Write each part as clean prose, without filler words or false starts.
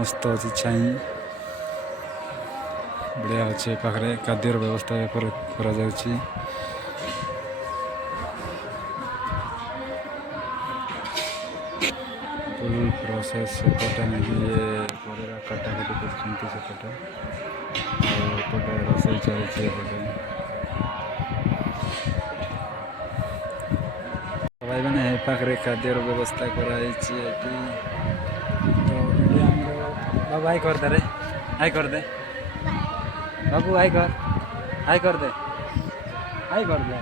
मस्त अच्छी छाई बढ़िया अच्छे पाखे खाद्यर व्यवस्था करा जाउछि फुल प्रोसेस सेपटे नहीं ये परिया काटाकाटी करछन्ती सेपटे एपटे रोषेई चलछि एपटे भाई मैंने पाखे खाद्यर व्यवस्था कराई तो बाबू आई कर दे रे आई कर दे बाबू आई कर दे आई कर दे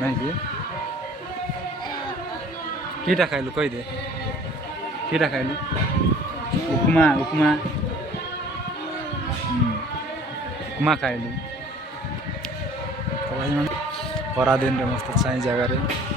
नहीं कि कीटा खाइलु कही दे कीटा खाइलु उपमा उपमा उपमा खाइलु खरा दिन मस्त छाई जगह